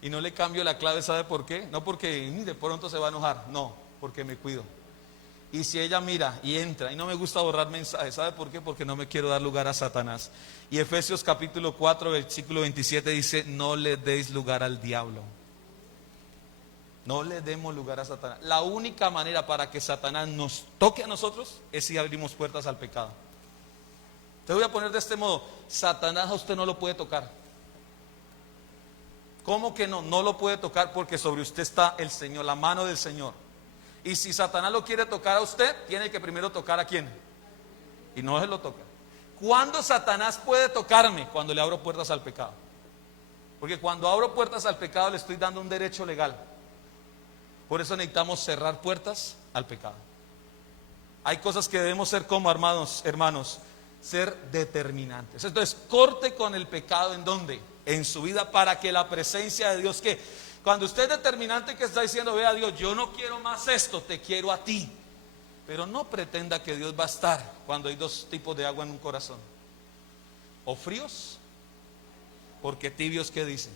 Y no le cambio la clave, ¿sabe por qué? No porque de pronto se va a enojar, no, porque me cuido. Y si ella mira y entra, y no me gusta borrar mensajes, ¿sabe por qué? Porque no me quiero dar lugar a Satanás. Y Efesios capítulo 4, versículo 27 dice: no le deis lugar al diablo. No le demos lugar a Satanás. La única manera para que Satanás nos toque a nosotros es si abrimos puertas al pecado. Te voy a poner de este modo: Satanás a usted no lo puede tocar. ¿Cómo que no? No lo puede tocar, porque sobre usted está el Señor, la mano del Señor. Y si Satanás lo quiere tocar a usted, tiene que primero tocar ¿a quién? Y no se lo toca. ¿Cuándo Satanás puede tocarme? Cuando le abro puertas al pecado. Porque cuando abro puertas al pecado le estoy dando un derecho legal. Por eso necesitamos cerrar puertas al pecado. Hay cosas que debemos ser como hermanos, ser determinantes. Entonces, corte con el pecado. ¿En dónde? En su vida, para que la presencia de Dios, que cuando usted es determinante, que está diciendo: vea, Dios, yo no quiero más esto, te quiero a ti. Pero no pretenda que Dios va a estar cuando hay dos tipos de agua en un corazón: o fríos, porque tibios, ¿qué dice?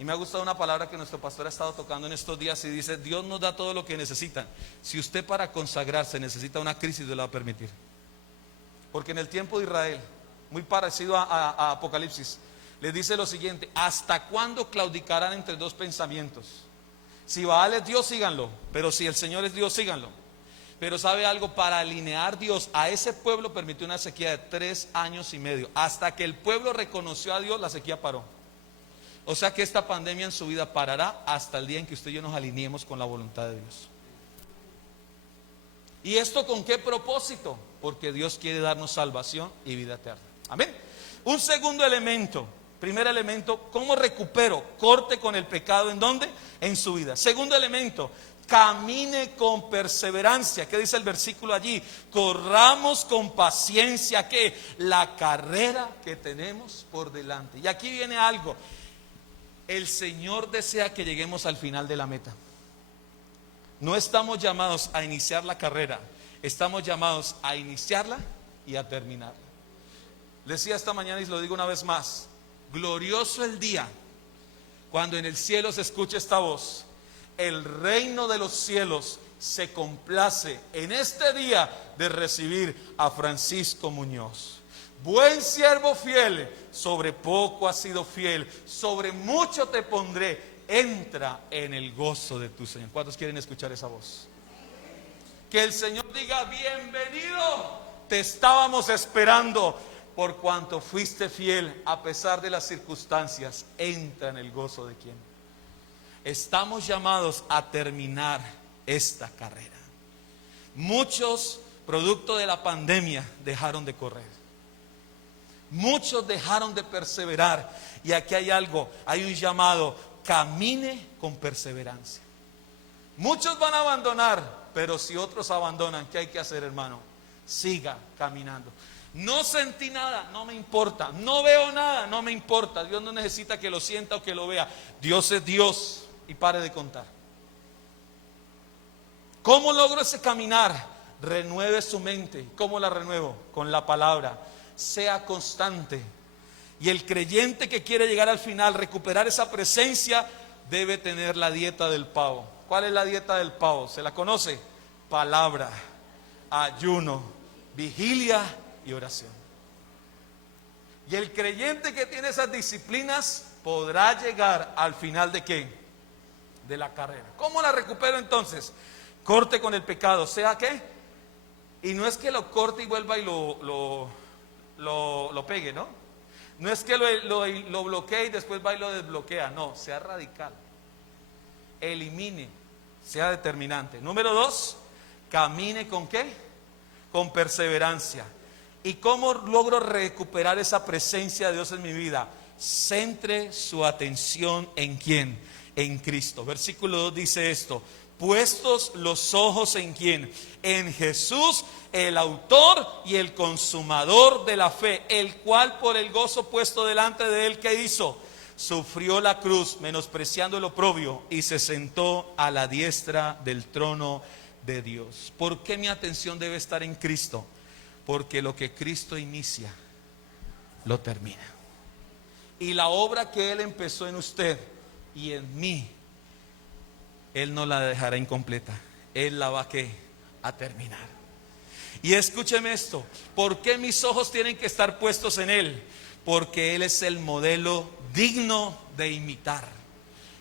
Y me ha gustado una palabra que nuestro pastor ha estado tocando en estos días y dice: Dios nos da todo lo que necesitan. Si usted para consagrarse necesita una crisis, Dios la va a permitir. Porque en el tiempo de Israel, muy parecido a Apocalipsis, les dice lo siguiente: ¿hasta cuándo claudicarán entre dos pensamientos? Si Baal es Dios, síganlo, pero si el Señor es Dios, síganlo. Pero ¿sabe algo? Para alinear Dios a ese pueblo permitió una sequía de 3 años y medio. Hasta que el pueblo reconoció a Dios, la sequía paró. O sea que esta pandemia en su vida parará hasta el día en que usted y yo nos alineemos con la voluntad de Dios. ¿Y esto con qué propósito? Porque Dios quiere darnos salvación y vida eterna. Amén. Un segundo elemento. Primer elemento, ¿cómo recupero? Corte con el pecado. ¿En dónde? En su vida. Segundo elemento, camine con perseverancia. ¿Qué dice el versículo allí? Corramos con paciencia, ¿qué? La carrera que tenemos por delante. Y aquí viene algo. El Señor desea que lleguemos al final de la meta. No estamos llamados a iniciar la carrera, estamos llamados a iniciarla y a terminarla. Decía esta mañana y lo digo una vez más: glorioso el día cuando en el cielo se escuche esta voz: el reino de los cielos se complace en este día de recibir a Francisco Muñoz. Buen siervo fiel, sobre poco has sido fiel, sobre mucho te pondré, entra en el gozo de tu Señor. ¿Cuántos quieren escuchar esa voz? Que el Señor diga: bienvenido, te estábamos esperando, por cuanto fuiste fiel a pesar de las circunstancias, entra en el gozo de quién. Estamos llamados a terminar esta carrera. Muchos, producto de la pandemia, dejaron de correr. Muchos dejaron de perseverar. Y aquí hay algo, hay un llamado: camine con perseverancia. Muchos van a abandonar, pero si otros abandonan, ¿qué hay que hacer, hermano? Siga caminando. No sentí nada, no me importa. No veo nada, no me importa. Dios no necesita que lo sienta o que lo vea. Dios es Dios, y pare de contar. ¿Cómo logro ese caminar? Renueve su mente. ¿Cómo la renuevo? Con la palabra. Sea constante. Y el creyente que quiere llegar al final, recuperar esa presencia, debe tener la dieta del pavo. ¿Cuál es la dieta del pavo? ¿Se la conoce? Palabra, ayuno, vigilia y oración. Y el creyente que tiene esas disciplinas podrá llegar al final ¿de qué? De la carrera. ¿Cómo la recupero entonces? Corte con el pecado. ¿Sea qué? Y no es que lo corte y vuelva y lo pegue, ¿no? No es que lo bloquee y después va y lo desbloquea. No, sea radical. Elimine, sea determinante. Número 2, camine ¿con qué? Con perseverancia. ¿Y cómo logro recuperar esa presencia de Dios en mi vida? Centre su atención ¿en quién? En Cristo. Versículo 2 dice esto: puestos los ojos ¿en quién? En Jesús, el autor y el consumador de la fe, el cual por el gozo puesto delante de él, ¿qué hizo? Sufrió la cruz, menospreciando el oprobio, y se sentó a la diestra del trono de Dios. ¿Por qué mi atención debe estar en Cristo? Porque lo que Cristo inicia, lo termina. Y la obra que Él empezó en usted y en mí, Él no la dejará incompleta. Él la va a terminar. Y escúcheme esto: ¿por qué mis ojos tienen que estar puestos en Él? Porque Él es el modelo digno de imitar.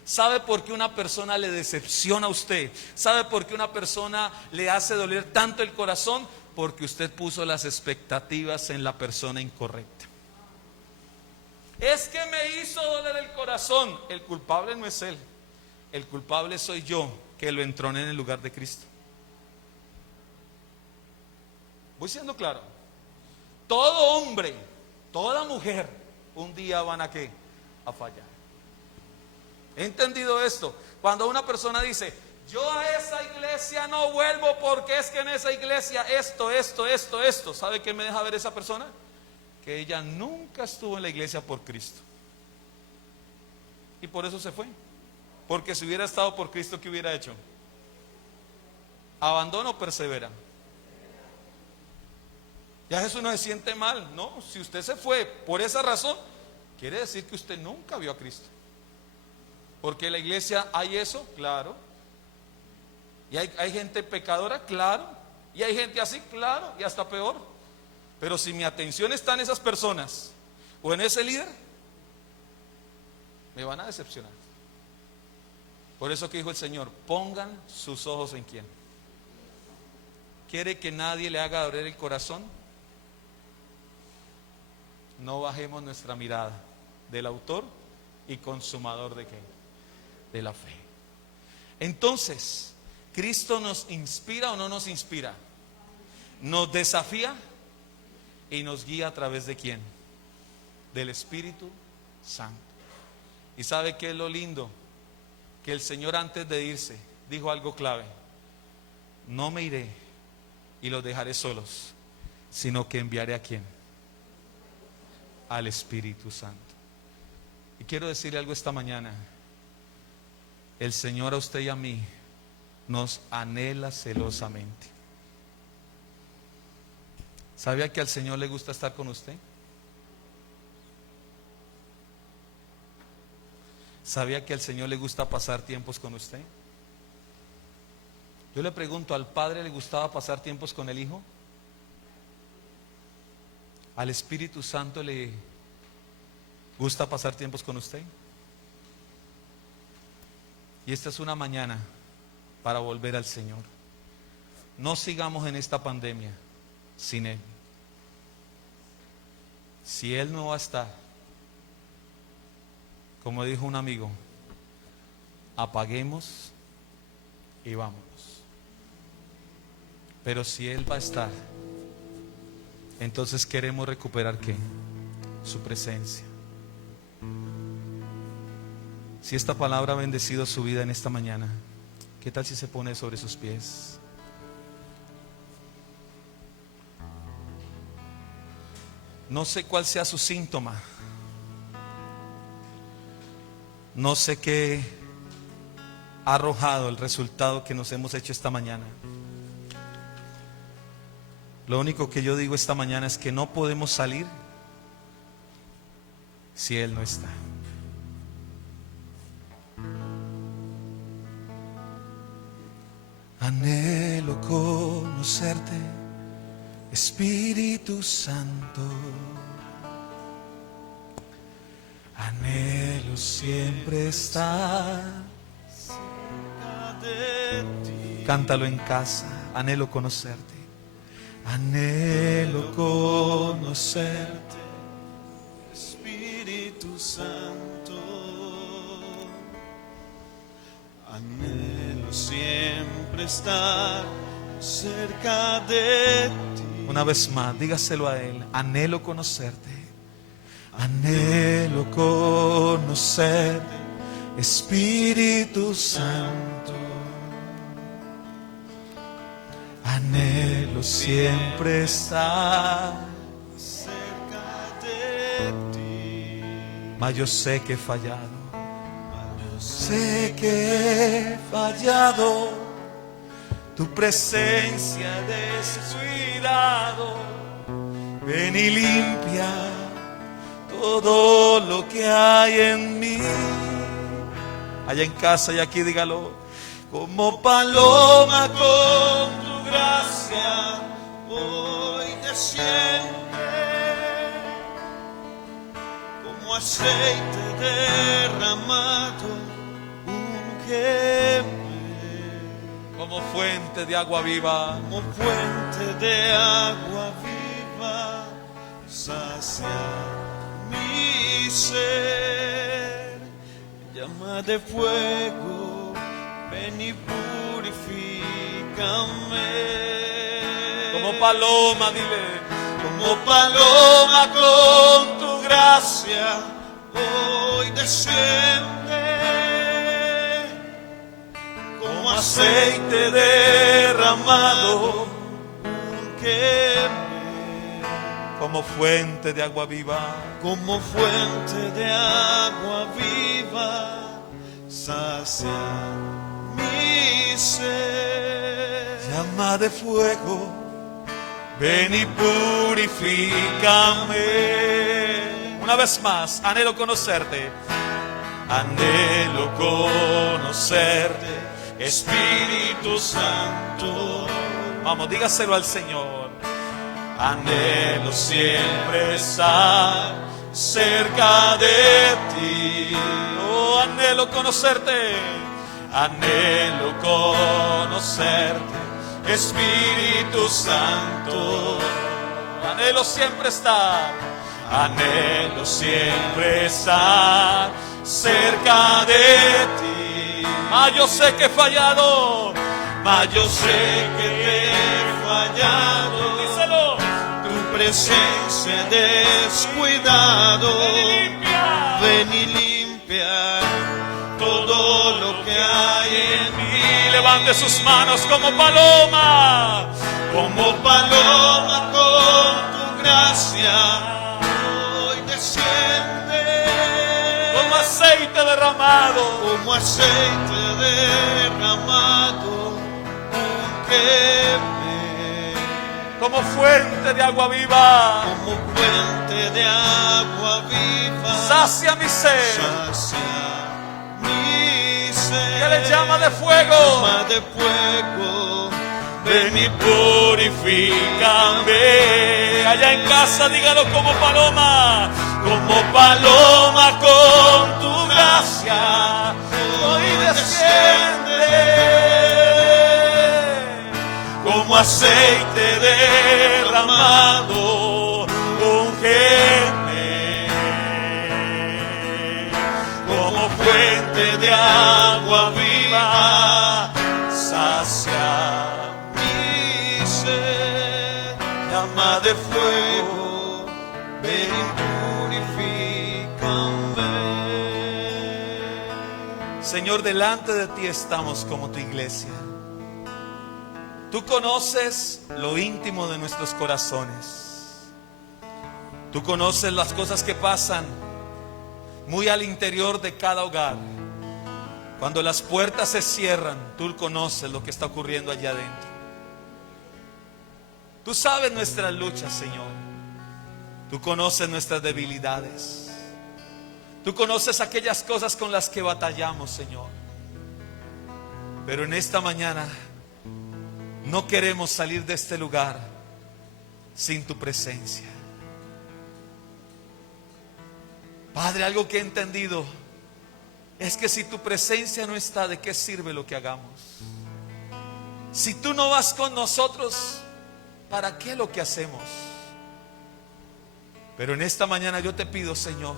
¿Sabe por qué una persona le decepciona a usted? ¿Sabe por qué una persona le hace doler tanto el corazón? Porque usted puso las expectativas en la persona incorrecta. Es que me hizo doler el corazón. El culpable no es él. El culpable soy yo, que lo entroné en el lugar de Cristo. Voy siendo claro. Todo hombre, toda mujer, un día van a ¿qué? A fallar. He entendido esto. Cuando una persona dice: yo a esa iglesia no vuelvo porque es que en esa iglesia esto. ¿Sabe qué me deja ver esa persona? Que ella nunca estuvo en la iglesia por Cristo. Y por eso se fue. Porque si hubiera estado por Cristo, ¿qué hubiera hecho? ¿Abandono o persevera? Ya Jesús no se siente mal. No, si usted se fue por esa razón, quiere decir que usted nunca vio a Cristo. Porque en la iglesia hay eso, claro. Y hay gente pecadora, claro. Y hay gente así, claro, y hasta peor. Pero si mi atención está en esas personas o en ese líder, me van a decepcionar. Por eso que dijo el Señor, pongan sus ojos en quién. ¿Quiere que nadie le haga doler el corazón? No bajemos nuestra mirada del autor y consumador de qué? De la fe. Entonces, ¿Cristo nos inspira o no nos inspira? Nos desafía y nos guía a través de quién? Del Espíritu Santo. ¿Y sabe qué es lo lindo? Que el Señor antes de irse dijo algo clave: no me iré y los dejaré solos, sino que enviaré a quién? Al Espíritu Santo. Y quiero decirle algo esta mañana: el Señor a usted y a mí nos anhela celosamente. ¿Sabía que al Señor le gusta estar con usted? ¿Sabía que al Señor le gusta pasar tiempos con usted? Yo le pregunto, ¿al Padre le gustaba pasar tiempos con el Hijo? ¿Al Espíritu Santo le gusta pasar tiempos con usted? Y esta es una mañana para volver al Señor. No sigamos en esta pandemia sin Él. Si Él no va a estar, como dijo un amigo, apaguemos y vámonos. Pero si Él va a estar, entonces queremos recuperar ¿qué? Su presencia. Si esta palabra ha bendecido su vida en esta mañana, ¿qué tal si se pone sobre sus pies? No sé cuál sea su síntoma. No sé qué ha arrojado el resultado que nos hemos hecho esta mañana. Lo único que yo digo esta mañana es que no podemos salir si Él no está. Anhelo conocerte, Espíritu Santo. Anhelo siempre estar cerca de ti. Cántalo en casa. Anhelo conocerte. Anhelo conocerte, Espíritu Santo. Anhelo siempre estar cerca de ti. Una vez más, dígaselo a Él. Anhelo conocerte. Anhelo conocerte, Espíritu Santo. Anhelo siempre estar cerca de ti. Mas yo sé que he fallado. Sé que he fallado. Tu presencia descuidado. Ven y limpia todo lo que hay en mí. Allá en casa y aquí dígalo. Como paloma con tu gracia hoy desciende, como aceite derramado, úngeme, como fuente de agua viva, como fuente de agua viva, sacia mi ser, llama de fuego. Ven y purifícame. Como paloma, dile. Como paloma con tu gracia hoy desciende. Como aceite derramado, úngeme. Como fuente de agua viva. Como fuente de agua viva, sacia mi ser. Llama de fuego, ven y purifícame. Una vez más, anhelo conocerte. Anhelo conocerte, Espíritu Santo. Vamos, dígaselo al Señor. Anhelo siempre estar cerca de ti. Oh, anhelo conocerte. Anhelo conocerte, Espíritu Santo. Anhelo siempre estar. Anhelo siempre estar cerca de ti. Mas yo sé que he fallado. Mas yo sé que te he fallado. Díselo. Tu presencia he descuidado. Ven y limpia todo lo que hay en mí. Levante sus manos como paloma. Como paloma con tu gracia. Como aceite derramado, como aceite derramado, úngeme, como fuente de agua viva, como fuente de agua viva, sacia mi sed, sacia mi sed, que le llama de fuego, llama de fuego, ven y purifícame. Allá en casa dígalo como paloma. Como paloma con tu gracia, hoy desciende. Como aceite derramado, úngeme. Como fuente de agua viva, sacia mi sed, llama de fuego, ven y Señor, delante de ti estamos como tu iglesia. Tú conoces lo íntimo de nuestros corazones. Tú conoces las cosas que pasan muy al interior de cada hogar. Cuando las puertas se cierran, tú conoces lo que está ocurriendo allá adentro. Tú sabes nuestras luchas, Señor. Tú conoces nuestras debilidades. Tú conoces aquellas cosas con las que batallamos, Señor. Pero en esta mañana no queremos salir de este lugar sin tu presencia. Padre, algo que he entendido es que si tu presencia no está, ¿de qué sirve lo que hagamos? Si tú no vas con nosotros, ¿para qué lo que hacemos? Pero en esta mañana yo te pido, Señor,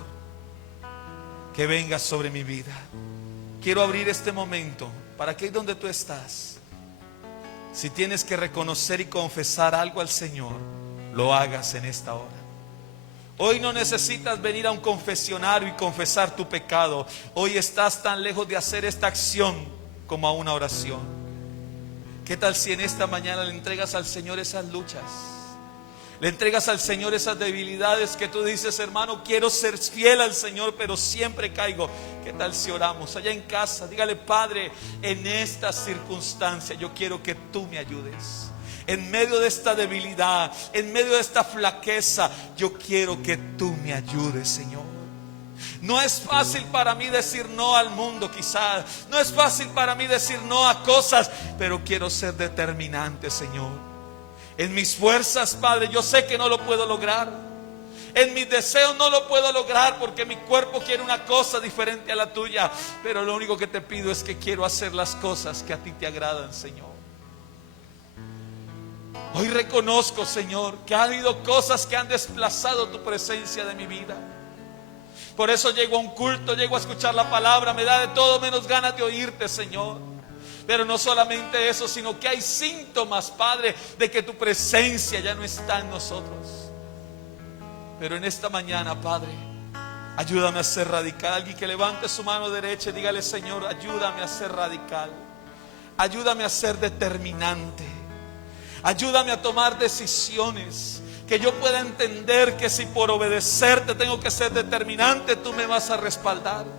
que vengas sobre mi vida. Quiero abrir este momento para que ahí donde tú estás, si tienes que reconocer y confesar algo al Señor, lo hagas en esta hora. Hoy no necesitas venir a un confesionario y confesar tu pecado. Hoy estás tan lejos de hacer esta acción como a una oración. ¿Qué tal si en esta mañana le entregas al Señor esas luchas? Le entregas al Señor esas debilidades que tú dices, hermano, quiero ser fiel al Señor, pero siempre caigo. ¿Qué tal si oramos allá en casa? Dígale, Padre, en esta circunstancia yo quiero que tú me ayudes. En medio de esta debilidad, en medio de esta flaqueza, yo quiero que tú me ayudes, Señor. No es fácil para mí decir no al mundo, quizás. No es fácil para mí decir no a cosas, pero quiero ser determinante, Señor. En mis fuerzas, Padre, yo sé que no lo puedo lograr. En mis deseos no lo puedo lograr porque mi cuerpo quiere una cosa diferente a la tuya. Pero lo único que te pido es que quiero hacer las cosas que a ti te agradan, Señor. Hoy reconozco, Señor, que ha habido cosas que han desplazado tu presencia de mi vida. Por eso llego a un culto, llego a escuchar la palabra, me da de todo menos ganas de oírte, Señor. Pero no solamente eso, sino que hay síntomas, Padre, de que tu presencia ya no está en nosotros. Pero en esta mañana, Padre, ayúdame a ser radical. Alguien que levante su mano derecha y dígale, Señor, ayúdame a ser radical. Ayúdame a ser determinante. Ayúdame a tomar decisiones. Que yo pueda entender que si por obedecerte tengo que ser determinante, tú me vas a respaldar.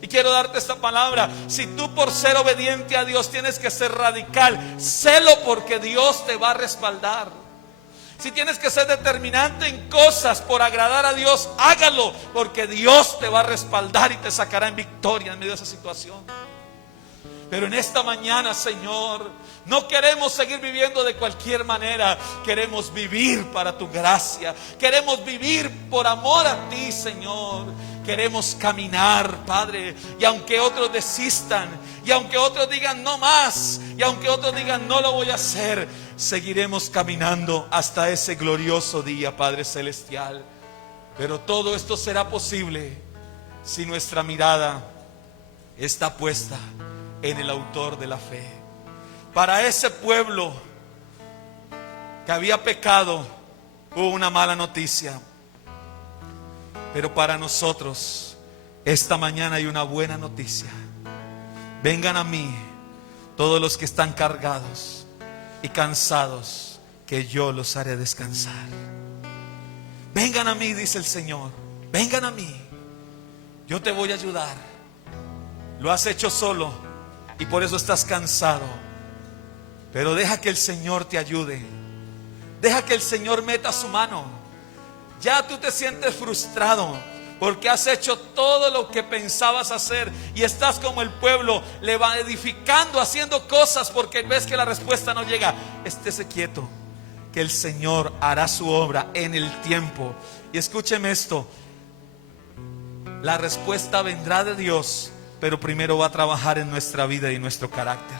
Y quiero darte esta palabra: si tú por ser obediente a Dios tienes que ser radical, sélo, porque Dios te va a respaldar. Si tienes que ser determinante en cosas por agradar a Dios, hágalo, porque Dios te va a respaldar y te sacará en victoria en medio de esa situación. Pero en esta mañana, Señor, no queremos seguir viviendo de cualquier manera. Queremos vivir para tu gracia. Queremos vivir por amor a ti, Señor. Queremos caminar, Padre. Y aunque otros desistan, y aunque otros digan no más, y aunque otros digan no lo voy a hacer, seguiremos caminando hasta ese glorioso día, Padre Celestial. Pero todo esto será posible si nuestra mirada está puesta en el autor de la fe. Para ese pueblo que había pecado hubo una mala noticia, pero para nosotros esta mañana hay una buena noticia. Vengan a mí todos los que están cargados y cansados, que yo los haré descansar. Vengan a mí, dice el Señor, vengan a mí, yo te voy a ayudar. Lo has hecho solo y por eso estás cansado, pero deja que el Señor te ayude. Deja que el Señor meta su mano. Ya tú te sientes frustrado porque has hecho todo lo que pensabas hacer y estás como el pueblo, le va edificando, haciendo cosas porque ves que la respuesta no llega. Estése quieto, que el Señor hará su obra en el tiempo. Y escúcheme esto: la respuesta vendrá de Dios, pero primero va a trabajar en nuestra vida y en nuestro carácter.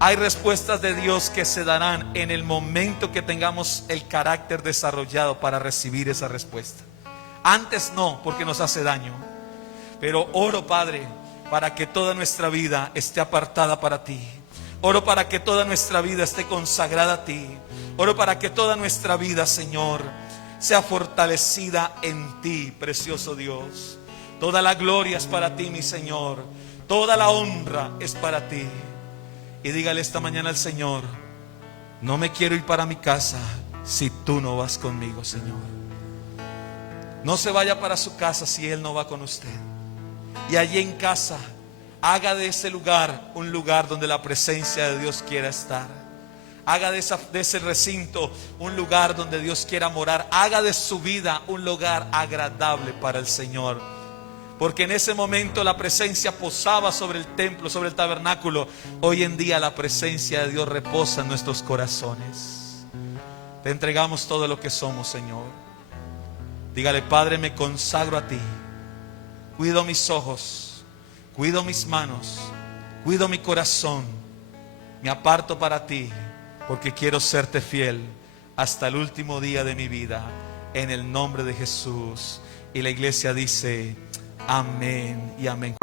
Hay respuestas de Dios que se darán en el momento que tengamos el carácter desarrollado para recibir esa respuesta. Antes no, porque nos hace daño. Pero oro, Padre, para que toda nuestra vida esté apartada para ti. Oro para que toda nuestra vida esté consagrada a ti. Oro para que toda nuestra vida, Señor, sea fortalecida en ti, precioso Dios. Toda la gloria es para ti, mi Señor. Toda la honra es para ti. Y dígale esta mañana al Señor: no me quiero ir para mi casa si tú no vas conmigo, Señor. No se vaya para su casa si Él no va con usted. Y allí en casa, haga de ese lugar un lugar donde la presencia de Dios quiera estar. Haga de ese recinto un lugar donde Dios quiera morar. Haga de su vida un lugar agradable para el Señor. Porque en ese momento la presencia posaba sobre el templo, sobre el tabernáculo. Hoy en día la presencia de Dios reposa en nuestros corazones. Te entregamos todo lo que somos, Señor. Dígale: Padre, me consagro a ti. Cuido mis ojos, cuido mis manos, cuido mi corazón. Me aparto para ti, porque quiero serte fiel hasta el último día de mi vida. En el nombre de Jesús. Y la iglesia dice: amén y amén.